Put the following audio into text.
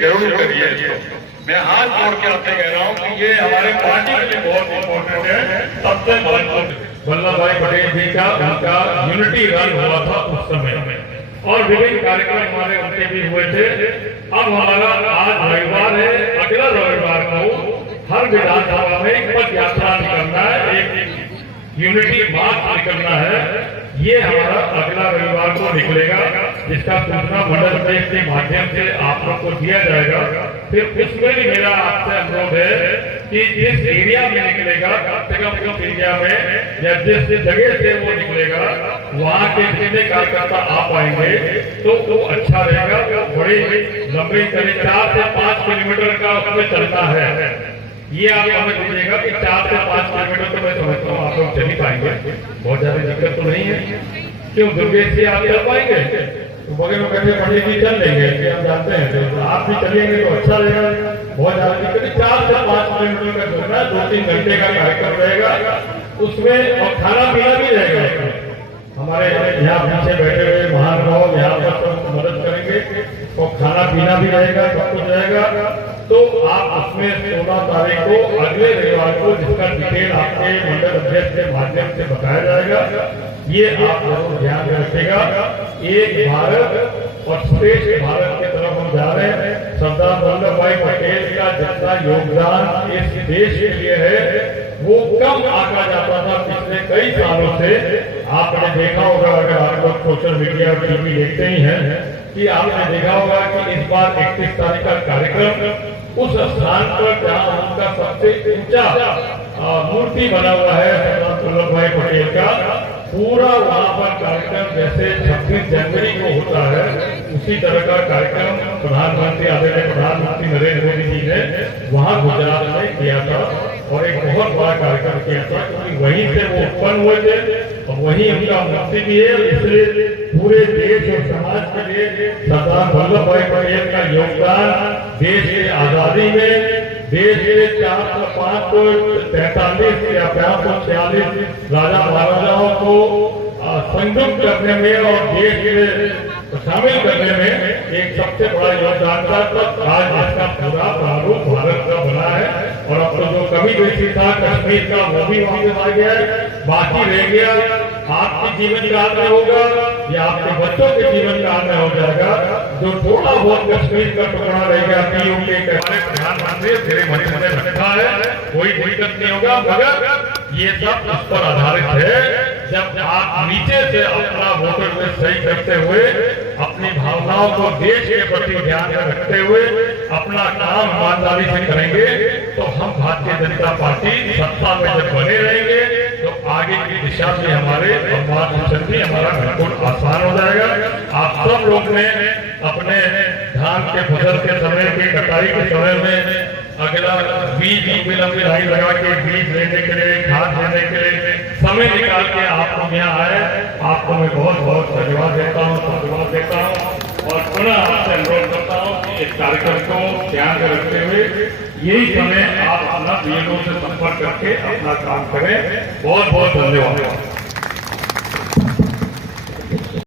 जरूर करिए इसको। मैं हाथ जोड़ के आपसे कह रहा हूँ कि ये हमारे पार्टी के लिए बहुत इम्पोर्टेंट है। सबसे वल्लभ भाई पटेल जी का उनका यूनिटी रन हुआ था उस समय में और विभिन्न कार्यक्रम हमारे उनके भी हुए थे। अब हमारा आज रविवार है, अगला रविवार को हर विधानसभा में एक पद यात्रा निकलना है, एक यूनिटी मार्च निकलना है। ये हमारा अगला रविवार को निकलेगा, जिसका सूचना मंडल प्रेस के माध्यम से आप लोग को दिया जाएगा। फिर उसमें भी मेरा आपसे अनुरोध है कि जिस एरिया में निकलेगा, कम से कम एरिया में या जिस जगह से वो निकलेगा वहाँ के जितने कार्यकर्ता आ पाएंगे तो वो अच्छा रहेगा। बड़ी लंबी करीब 4 से 5 किलोमीटर का उसमें चलता है। ये आप समझ लीजिएगा कि 4 से 5 किलोमीटर तो मैं समझता हूँ आप लोग चल ही पाएंगे, बहुत ज्यादा दिक्कत तो नहीं है। क्यों दुर्गेश जी आप चल पाएंगे? तो बगल में बैठे पंडित जी चल लेंगे कि हम जानते हैं, तो आप भी चलेंगे तो अच्छा रहेगा। बहुत ज्यादा दिक्कत 4 से 5 किलोमीटर का चलना, 2-3 घंटे का कार्यक्रम रहेगा उसमें और खाना पीना भी रहेगा। हमारे यहाँ पीछे बैठे हुए महानुभाव यहाँ पर सब मदद करेंगे और खाना पीना भी रहेगा, सब कुछ रहेगा। तो आप उसमें 16 तारीख को अगले रविवार को जिसका डिटेल आपके मंडल अध्यक्ष के माध्यम से बताया जाएगा, ये आप जरूर ध्यान रखिएगा। एक भारत और श्रेष्ठ भारत की तरफ हम जा रहे हैं। सरदार वल्लभ भाई पटेल का जितना योगदान इस देश के लिए है वो कम आंका जाता था पिछले कई सालों से। आपने देखा होगा, अगर आप लोग सोशल मीडिया और टीवी देखते ही हैं, कि आपने देखा होगा कि इस बार 31 तारीख का कार्यक्रम उस स्थान पर जहां उनका सबसे ऊंचा मूर्ति बना हुआ है सरदार वल्लभ भाई पटेल का, पूरा वहां पर कार्यक्रम जैसे 26 जनवरी को होता है उसी तरह का कार्यक्रम प्रधानमंत्री आदरणीय प्रधानमंत्री नरेंद्र मोदी जी ने वहां गुजरात में किया था और एक बहुत बड़ा कार्यक्रम किया था, क्योंकि वहीं से वो उत्पन्न हुए थे और वहीं उनका मूर्ति भी है। इसलिए पूरे देश और समाज के लिए सरदार वल्लभ भाई पटेल का योगदान देश की आजादी में, देश के 443 या 546 राजा महाराजाओं को संयुक्त करने में और देश के शामिल करने में एक सबसे बड़ा योगदान था। तो आज इसका पूरा प्रारूप भारत का बना है और अब तो जो कभी बेसी था कश्मीर का वो भी वापस आ गया है, बाकी रह गया आपके जीवन काल में होगा या आपके बच्चों के जीवन काल में हो जाएगा। जो थोड़ा बहुत कश्मीर का टुकड़ा रह गया पीओके के प्रधानमंत्री मेरे मन में रखा है, कोई दिक्कत नहीं होगा, मगर ये सब उस पर आधारित है। जब आप नीचे से अपना वोटर लिस्ट सही करते हुए अपनी भावनाओं को देश के प्रति ध्यान में रखते हुए अपना काम ईमानदारी से करेंगे तो हम भारतीय जनता पार्टी सत्ता में जब बने रहेंगे तो आगे की दिशा में हमारे मार्गदर्शन भी हमारा बिल्कुल आसान हो जाएगा। आप सब लोग ने अपने धान के फसल के समय की कटाई के समय में अगला बीज लंबी लंबी लाइन लगा के बीज लेने के लिए, खाद लेने के लिए समय निकाल के आप लोग यहाँ आए, आपको मैं बहुत बहुत धन्यवाद देता हूँ और पुनः आपसे अनुरोध करता हूँ कि इस कार्यक्रम को ध्यान में रखते हुए यही समय आप अपना बीएलओ से संपर्क करके अपना काम करें। बहुत बहुत धन्यवाद।